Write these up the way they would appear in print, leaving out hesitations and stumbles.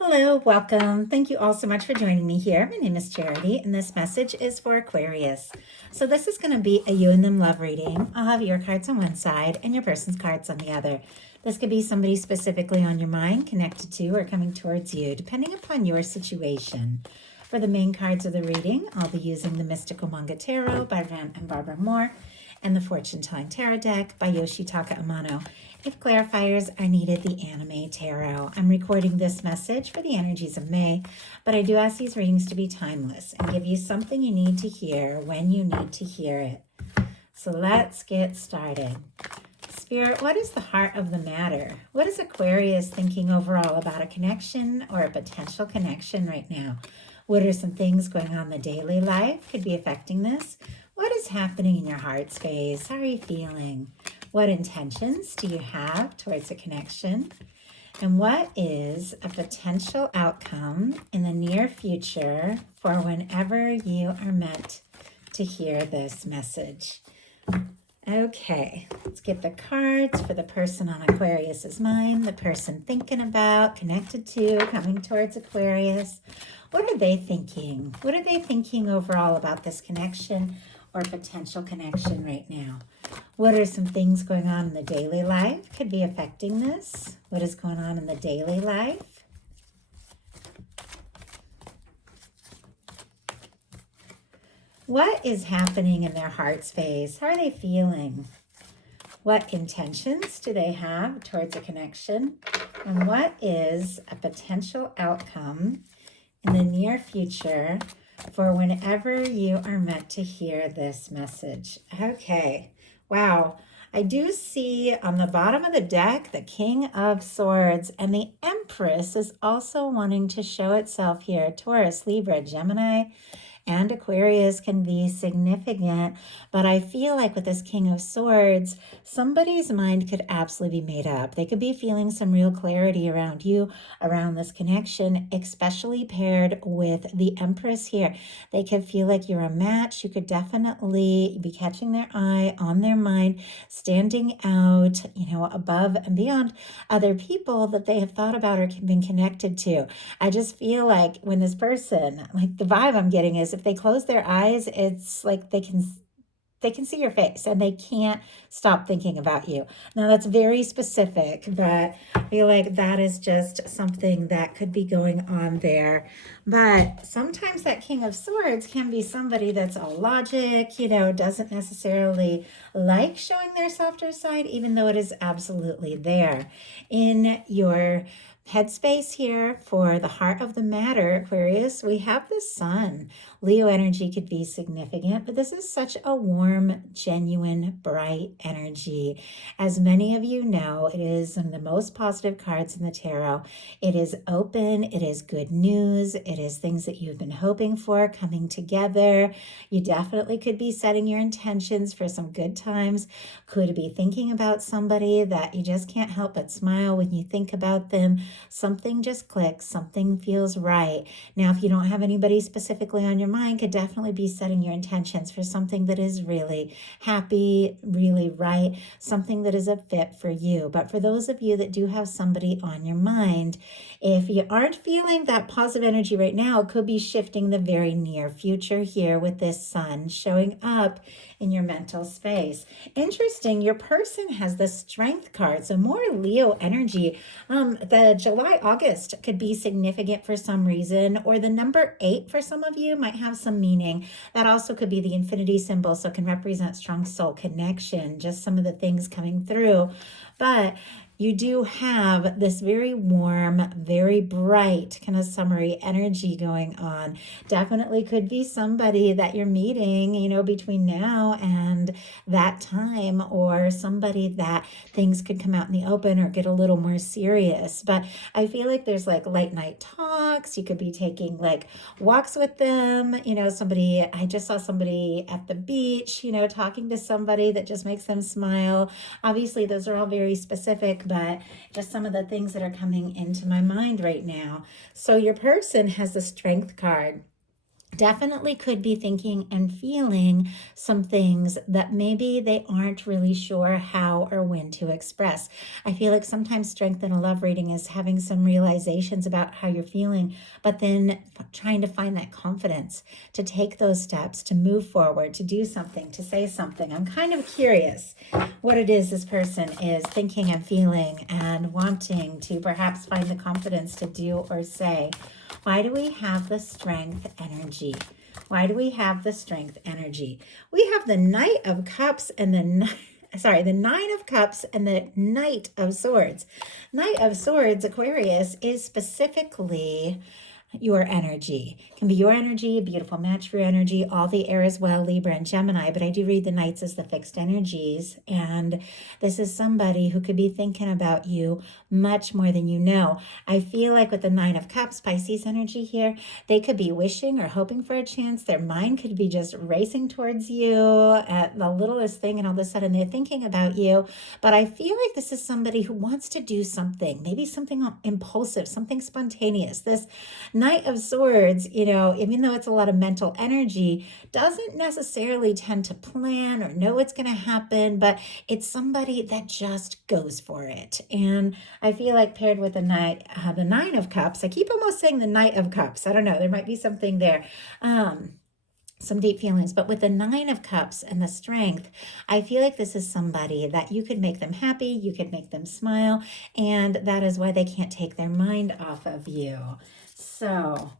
Hello, welcome. Thank you all so much for joining me here. My name is Charity, and this message is for Aquarius. So, this is going to be a you and them love reading. I'll have your cards on one side and your person's cards on the other. This could be somebody specifically on your mind, connected to, or coming towards you, depending upon your situation. For the main cards of the reading, I'll be using the Mystical Manga Tarot by Rann and Barbara Moore and the Fortune Telling Tarot deck by Yoshitaka Amano. If clarifiers are needed, the Anime Tarot. I'm recording this message for the energies of May, but I do ask these readings to be timeless and give you something you need to hear when you need to hear it. So let's get started. Spirit, what is the heart of the matter? What is Aquarius thinking overall about a connection or a potential connection right now? What are some things going on in the daily life could be affecting this? What is happening in your heart space? How are you feeling? What intentions do you have towards a connection? And what is a potential outcome in the near future for whenever you are meant to hear this message? Okay, let's get the cards for the person on Aquarius's mind, the person thinking about, connected to, coming towards Aquarius. What are they thinking? What are they thinking overall about this connection or potential connection right now? What are some things going on in the daily life could be affecting this? What is going on in the daily life? What is happening in their heart space? How are they feeling? What intentions do they have towards a connection? And what is a potential outcome in the near future for whenever you are meant to hear this message? Okay. Wow. I do see on the bottom of the deck the King of Swords, and the Empress is also wanting to show itself here. Taurus, Libra, Gemini, and Aquarius can be significant, but I feel like with this King of Swords, somebody's mind could absolutely be made up. They could be feeling some real clarity around you, around this connection, especially paired with the Empress here. They could feel like you're a match. You could definitely be catching their eye, on their mind, standing out, above and beyond other people that they have thought about or been connected to. I just feel like when this person, like the vibe I'm getting is if they close their eyes, it's like they can see your face and they can't stop thinking about you. Now that's very specific, but I feel like that is just something that could be going on there. But sometimes that King of Swords can be somebody that's all logic, doesn't necessarily like showing their softer side, even though it is absolutely there. In your headspace here for the heart of the matter, Aquarius, we have the Sun. Leo energy could be significant, but this is such a warm, genuine, bright energy. As many of you know, it is one of the most positive cards in the tarot. It is open, it is good news, it is things that you've been hoping for coming together. You definitely could be setting your intentions for some good times. Could be thinking about somebody that you just can't help but smile when you think about them. Something just clicks, something feels right. Now, if you don't have anybody specifically on your mind, could definitely be setting your intentions for something that is really happy, really right, something that is a fit for you. But for those of you that do have somebody on your mind, if you aren't feeling that positive energy right now, it could be shifting the very near future here with this Sun showing up in your mental space. Interesting, your person has the Strength card, so more Leo energy. The July, August could be significant for some reason, or the number 8 for some of you might have some meaning. That also could be the infinity symbol, so it can represent strong soul connection, just some of the things coming through. But you do have this very warm, very bright kind of summery energy going on. Definitely could be somebody that you're meeting, between now and that time, or somebody that things could come out in the open or get a little more serious. But I feel like there's like late night talks. You could be taking like walks with them. I just saw somebody at the beach, talking to somebody that just makes them smile. Obviously, those are all very specific, but just some of the things that are coming into my mind right now. So your person has the Strength card. definitely could be thinking and feeling some things that maybe they aren't really sure how or when to express. I feel like sometimes strength in a love reading is having some realizations about how you're feeling, but then trying to find that confidence to take those steps, to move forward, to do something, to say something. I'm kind of curious what it is this person is thinking and feeling and wanting to perhaps find the confidence to do or say. Why do we have the strength energy? Why do we have the strength energy? We have the Knight of Cups and the Nine of Cups and the Knight of Swords. Knight of Swords, Aquarius, is specifically your energy. It can be your energy, a beautiful match for your energy, all the air as well, Libra and Gemini, but I do read the Knights as the fixed energies, and this is somebody who could be thinking about you much more than you know. I feel like with the Nine of Cups, Pisces energy here, they could be wishing or hoping for a chance. Their mind could be just racing towards you at the littlest thing, and all of a sudden they're thinking about you. But I feel like this is somebody who wants to do something, maybe something impulsive, something spontaneous. This Knight of Swords, even though it's a lot of mental energy, doesn't necessarily tend to plan or know what's going to happen, but it's somebody that just goes for it. And I feel like paired with the Nine of Cups, I keep almost saying the Knight of Cups. I don't know, there might be something there. Some deep feelings, but with the Nine of Cups and the strength, I feel like this is somebody that you could make them happy, you could make them smile, and that is why they can't take their mind off of you. So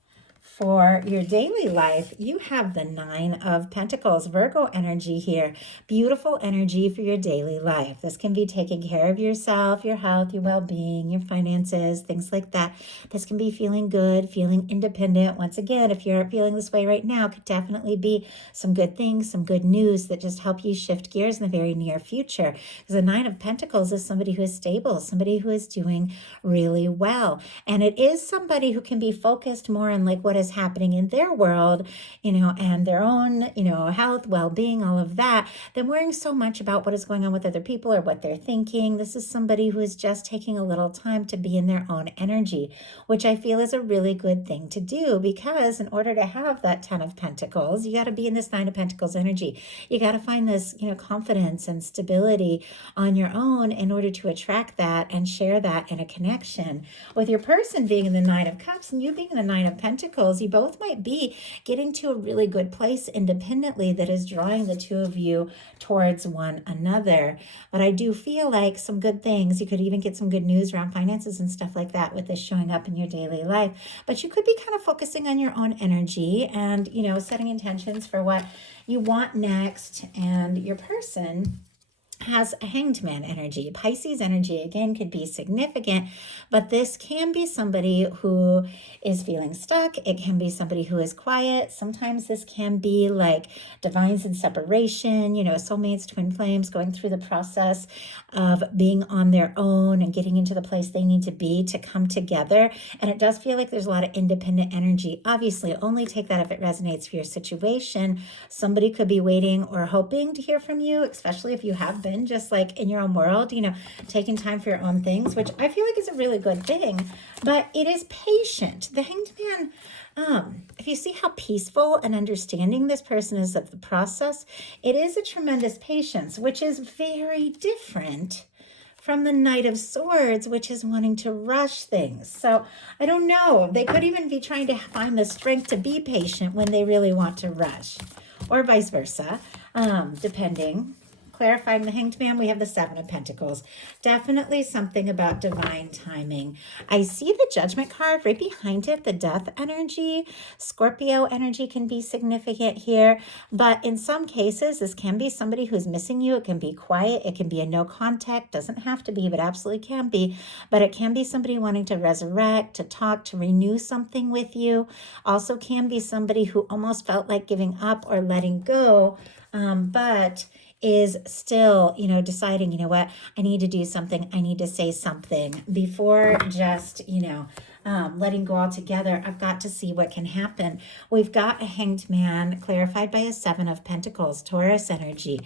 for your daily life, you have the Nine of Pentacles, Virgo energy here. Beautiful energy for your daily life. This can be taking care of yourself, your health, your well-being, your finances, things like that. This can be feeling good, feeling independent. Once again, if you're feeling this way right now, could definitely be some good things, some good news that just help you shift gears in the very near future. Because the Nine of Pentacles is somebody who is stable, somebody who is doing really well. And it is somebody who can be focused more on like what is happening in their world, and their own, health, well-being, all of that, than worrying so much about what is going on with other people or what they're thinking. This is somebody who is just taking a little time to be in their own energy, which I feel is a really good thing to do, because in order to have that Ten of Pentacles, you got to be in this Nine of Pentacles energy. You got to find this, confidence and stability on your own in order to attract that and share that in a connection. With your person being in the Nine of Cups and you being in the Nine of Pentacles, you both might be getting to a really good place independently that is drawing the two of you towards one another. But I do feel like some good things, you could even get some good news around finances and stuff like that with this showing up in your daily life. But you could be kind of focusing on your own energy and, setting intentions for what you want next. And your person has a Hanged Man energy. Pisces energy, again, could be significant, but this can be somebody who is feeling stuck. It can be somebody who is quiet. Sometimes this can be like divines in separation, soulmates, twin flames, going through the process of being on their own and getting into the place they need to be to come together. And it does feel like there's a lot of independent energy. Obviously, only take that if it resonates for your situation. Somebody could be waiting or hoping to hear from you, especially if you have been just like in your own world, taking time for your own things, which I feel like is a really good thing, but it is patient. The Hanged Man, if you see how peaceful and understanding this person is of the process, it is a tremendous patience, which is very different from the Knight of Swords, which is wanting to rush things. So I don't know. They could even be trying to find the strength to be patient when they really want to rush, or vice versa, depending. Clarifying the Hanged Man, we have the Seven of Pentacles. Definitely something about divine timing. I see the Judgment card right behind it, the Death energy. Scorpio energy can be significant here, but in some cases, this can be somebody who's missing you. It can be quiet. It can be a no contact. Doesn't have to be, but absolutely can be. But it can be somebody wanting to resurrect, to talk, to renew something with you. Also can be somebody who almost felt like giving up or letting go, but is still, deciding, what, I need to do something. I need to say something before just, letting go altogether. I've got to see what can happen. We've got a Hanged Man clarified by a Seven of Pentacles, Taurus energy.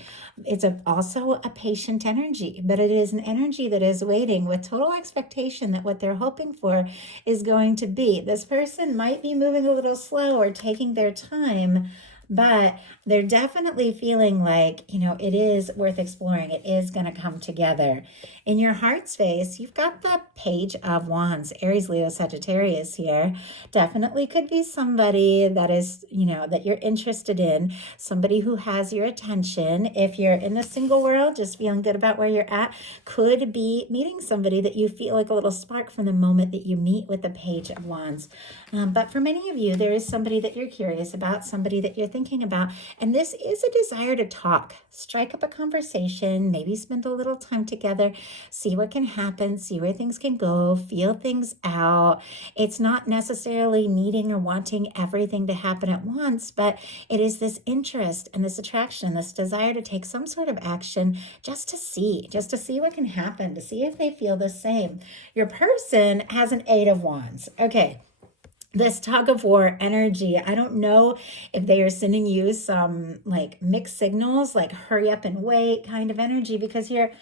It's also a patient energy, but it is an energy that is waiting with total expectation that what they're hoping for is going to be. This person might be moving a little slow or taking their time, but they're definitely feeling like, it is worth exploring. It is going to come together. In your heart space, you've got the Page of Wands, Aries, Leo, Sagittarius here. Definitely could be somebody that is, that you're interested in, somebody who has your attention. If you're in the single world, just feeling good about where you're at, could be meeting somebody that you feel like a little spark from the moment that you meet with the Page of Wands. But for many of you, there is somebody that you're curious about, somebody that you're thinking about, and this is a desire to talk, strike up a conversation, maybe spend a little time together, see what can happen, see where things can go, feel things out. It's not necessarily needing or wanting everything to happen at once, but it is this interest and this attraction, this desire to take some sort of action just to see what can happen, to see if they feel the same. Your person has an Eight of Wands. Okay. This tug of war energy, I don't know if they are sending you some like mixed signals, like hurry up and wait kind of energy, because here,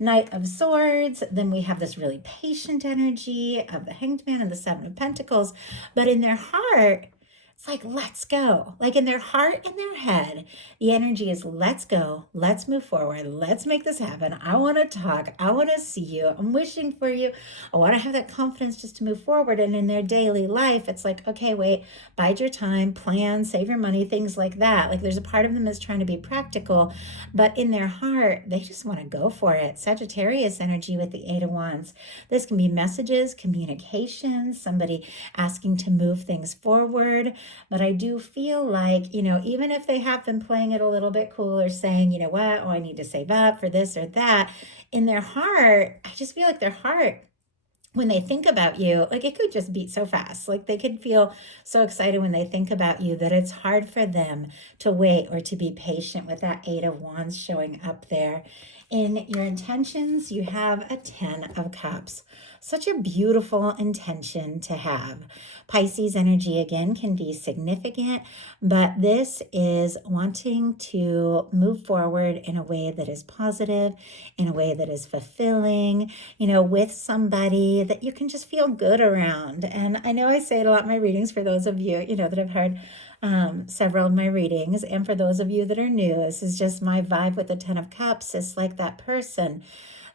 Knight of Swords, then we have this really patient energy of the Hanged Man and the Seven of Pentacles, but in their heart, it's like, let's go. Like in their heart and their head, the energy is let's go, let's move forward, let's make this happen. I want to talk, I want to see you, I'm wishing for you. I want to have that confidence just to move forward. And in their daily life, it's like, okay, wait, bide your time, plan, save your money, things like that. Like there's a part of them that's trying to be practical, but in their heart, they just want to go for it. Sagittarius energy with the Eight of Wands. This can be messages, communications, somebody asking to move things forward. But I do feel like, even if they have been playing it a little bit cool or saying, you know what, I need to save up for this or that, in their heart, I just feel like their heart, when they think about you, like it could just beat so fast. Like they could feel so excited when they think about you that it's hard for them to wait or to be patient with that Eight of Wands showing up there. In your intentions, you have a Ten of Cups. Such a beautiful intention to have. Pisces energy, again, can be significant, but this is wanting to move forward in a way that is positive, in a way that is fulfilling, with somebody that you can just feel good around. And I know I say it a lot in my readings for those of you, that have heard several of my readings. And for those of you that are new, this is just my vibe with the Ten of Cups. It's like that person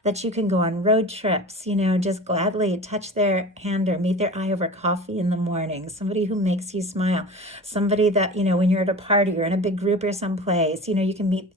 that you can go on road trips, just gladly touch their hand or meet their eye over coffee in the morning, somebody who makes you smile, somebody that, when you're at a party or in a big group or someplace, you can meet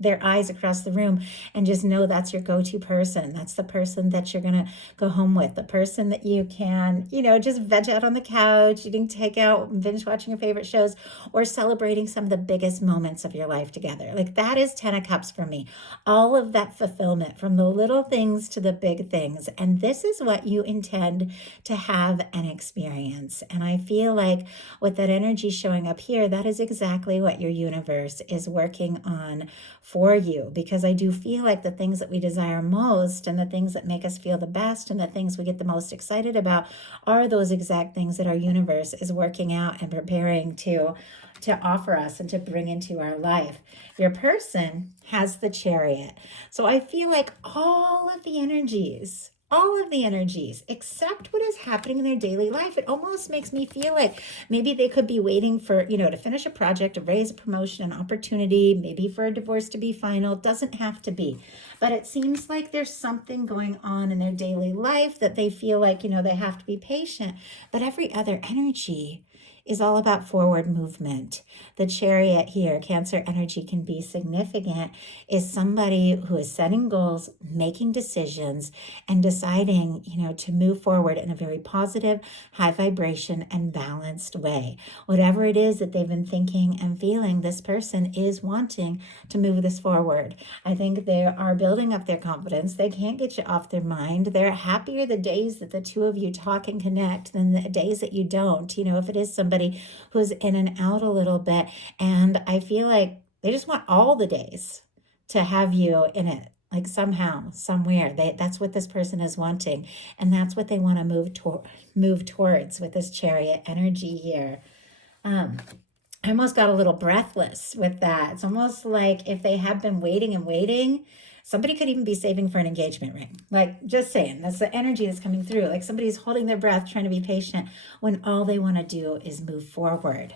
their eyes across the room and just know that's your go-to person. That's the person that you're going to go home with, the person that you can, just veg out on the couch, eating takeout, binge watching your favorite shows, or celebrating some of the biggest moments of your life together. Like that is Ten of Cups for me. All of that fulfillment from the little things to the big things. And this is what you intend to have and experience. And I feel like with that energy showing up here, that is exactly what your universe is working on for you. Because I do feel like the things that we desire most and the things that make us feel the best and the things we get the most excited about are those exact things that our universe is working out and preparing to offer us and to bring into our life. Your person has the Chariot. So I feel like all of the energies, except what is happening in their daily life, it almost makes me feel like maybe they could be waiting for, to finish a project, a raise, a promotion, an opportunity, maybe for a divorce to be final. It doesn't have to be. But it seems like there's something going on in their daily life that they feel like, they have to be patient. But every other energy is all about forward movement. The Chariot here, Cancer energy, can be significant, is somebody who is setting goals, making decisions, and deciding, to move forward in a very positive, high vibration, and balanced way. Whatever it is that they've been thinking and feeling, this person is wanting to move this forward. I think they are building up their confidence. They can't get you off their mind. They're happier the days that the two of you talk and connect than the days that you don't. If it is somebody who's in and out a little bit. And I feel like they just want all the days to have you in it. like somehow, somewhere, that's what this person is wanting. And that's what they want to move towards with this Chariot energy here. I almost got a little breathless with that. It's almost like if they have been waiting and waiting, somebody could even be saving for an engagement ring. Like, just saying, that's the energy that's coming through. Like somebody's holding their breath, trying to be patient when all they want to do is move forward.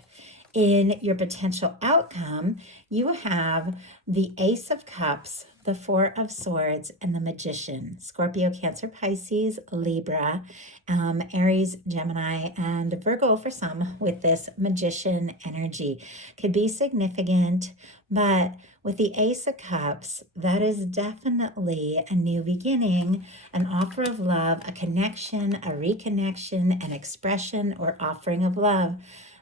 In your potential outcome, you have the Ace of Cups, the Four of Swords, and the Magician. Scorpio, Cancer, Pisces, Libra, Aries, Gemini, and Virgo for some with this Magician energy. Could be significant, but with the Ace of Cups, that is definitely a new beginning, an offer of love, a connection, a reconnection, an expression or offering of love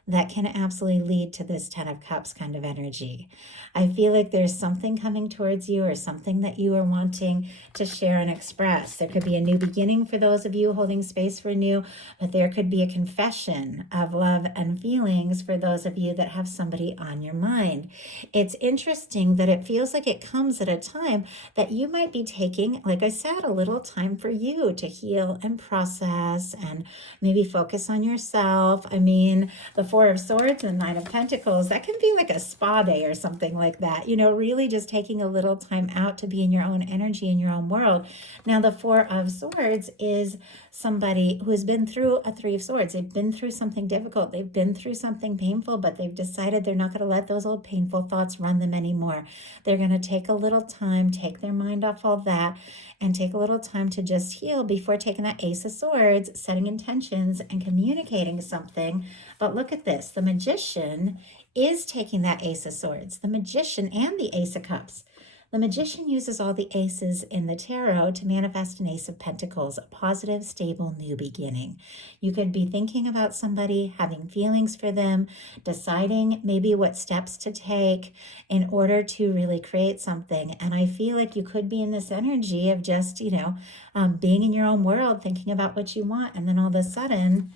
that can absolutely lead to this 10 of Cups kind of energy. I feel like there's something coming towards you or something that you are wanting to share and express. There could be a new beginning for those of you holding space for new, but there could be a confession of love and feelings for those of you that have somebody on your mind. It's interesting that it feels like it comes at a time that you might be taking, like I said, a little time for you to heal and process and maybe focus on yourself. I mean, the Four of Swords and Nine of Pentacles, that can be like a spa day or something like that. You know, really just taking a little time out to be in your own energy, in your own world. Now, the Four of Swords is somebody who has been through a Three of Swords. They've been through something difficult. They've been through something painful, but they've decided they're not going to let those old painful thoughts run them anymore. They're going to take a little time, take their mind off all that, and take a little time to just heal before taking that Ace of Swords, setting intentions and communicating something. But look at this. The Magician is taking that Ace of Swords. The Magician and the Ace of Cups. The Magician uses all the aces in the tarot to manifest an Ace of Pentacles, a positive, stable, new beginning. You could be thinking about somebody, having feelings for them, deciding maybe what steps to take in order to really create something. And I feel like you could be in this energy of just, being in your own world, thinking about what you want. And then all of a sudden,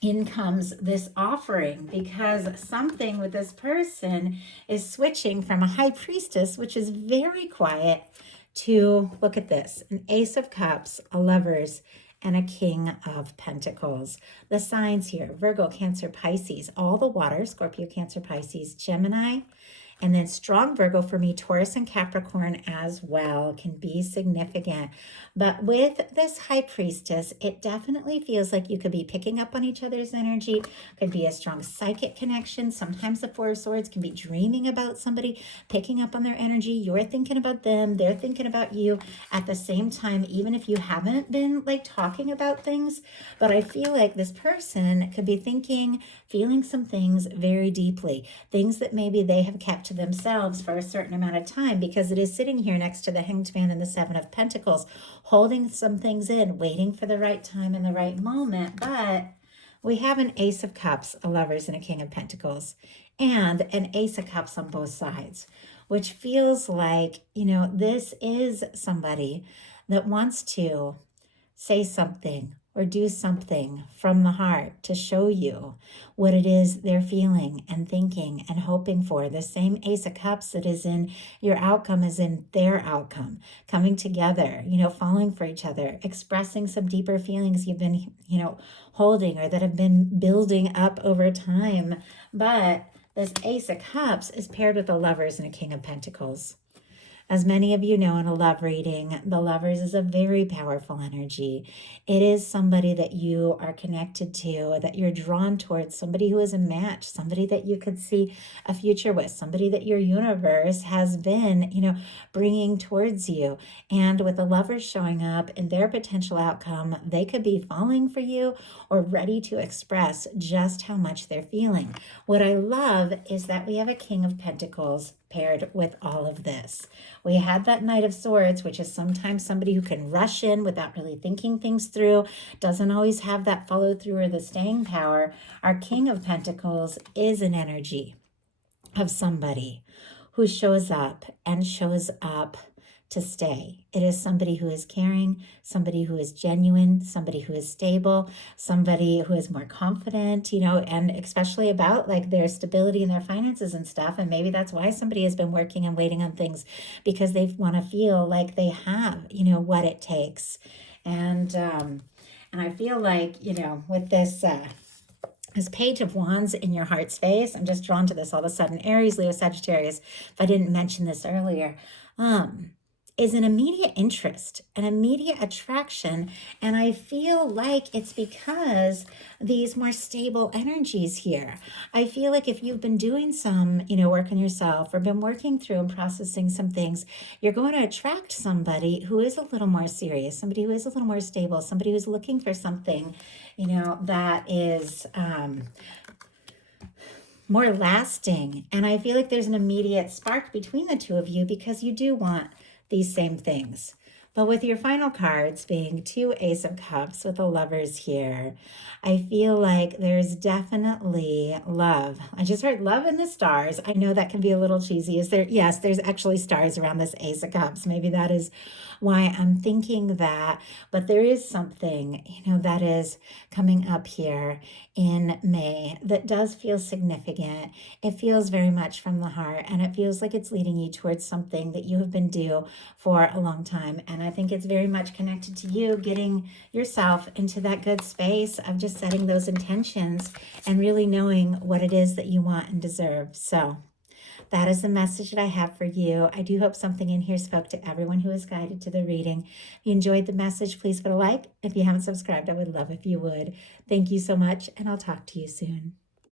in comes this offering, because something with this person is switching from a High Priestess, which is very quiet, to, look at this, an Ace of Cups, a Lovers, and a King of Pentacles. The signs here, Virgo, Cancer, Pisces, all the water, Scorpio, Cancer, Pisces, Gemini, and then strong Virgo for me, Taurus and Capricorn as well can be significant. But with this High Priestess, it definitely feels like you could be picking up on each other's energy, could be a strong psychic connection. Sometimes the Four of Swords can be dreaming about somebody, picking up on their energy. You're thinking about them, they're thinking about you at the same time, even if you haven't been like talking about things. But I feel like this person could be thinking, feeling some things very deeply, things that maybe they have kept to themselves for a certain amount of time, because it is sitting here next to the Hanged Man and the Seven of Pentacles, holding some things in, waiting for the right time and the right moment. But we have an Ace of Cups, a Lovers, and a King of Pentacles, and an Ace of Cups on both sides, which feels like, this is somebody that wants to say something or do something from the heart to show you what it is they're feeling and thinking and hoping for. The same Ace of Cups that is in your outcome is in their outcome, coming together, falling for each other, expressing some deeper feelings you've been, holding or that have been building up over time. But this Ace of Cups is paired with a Lovers and a King of Pentacles. As many of you know, in a love reading, the Lovers is a very powerful energy. It is somebody that you are connected to, that you're drawn towards, somebody who is a match, somebody that you could see a future with, somebody that your universe has been, bringing towards you. And with the Lovers showing up in their potential outcome, they could be falling for you or ready to express just how much they're feeling. What I love is that we have a King of Pentacles paired with all of this. We had that Knight of Swords, which is sometimes somebody who can rush in without really thinking things through, doesn't always have that follow through or the staying power. Our King of Pentacles is an energy of somebody who shows up to stay. It is somebody who is caring, somebody who is genuine, somebody who is stable, somebody who is more confident, and especially about like their stability and their finances and stuff. And maybe that's why somebody has been working and waiting on things, because they want to feel like they have, what it takes. And I feel like, with this Page of Wands in your heart space, I'm just drawn to this all of a sudden. Aries, Leo, Sagittarius, if I didn't mention this earlier, is an immediate interest, an immediate attraction. And I feel like it's because these more stable energies here. I feel like if you've been doing some, work on yourself or been working through and processing some things, you're going to attract somebody who is a little more serious, somebody who is a little more stable, somebody who's looking for something, that is more lasting. And I feel like there's an immediate spark between the two of you because you do want these same things. But with your final cards being 2 Ace of Cups with the Lovers here, I feel like there's definitely love. I just heard love in the stars. I know that can be a little cheesy. Is there? Yes, there's actually stars around this Ace of Cups. Maybe that is why I'm thinking that. But there is something, that is coming up here in May that does feel significant. It feels very much from the heart, and it feels like it's leading you towards something that you have been due for a long time. And I think it's very much connected to you getting yourself into that good space of just setting those intentions and really knowing what it is that you want and deserve. So that is the message that I have for you. I do hope something in here spoke to everyone who is guided to the reading. If you enjoyed the message, please put a like. If you haven't subscribed, I would love if you would. Thank you so much, and I'll talk to you soon.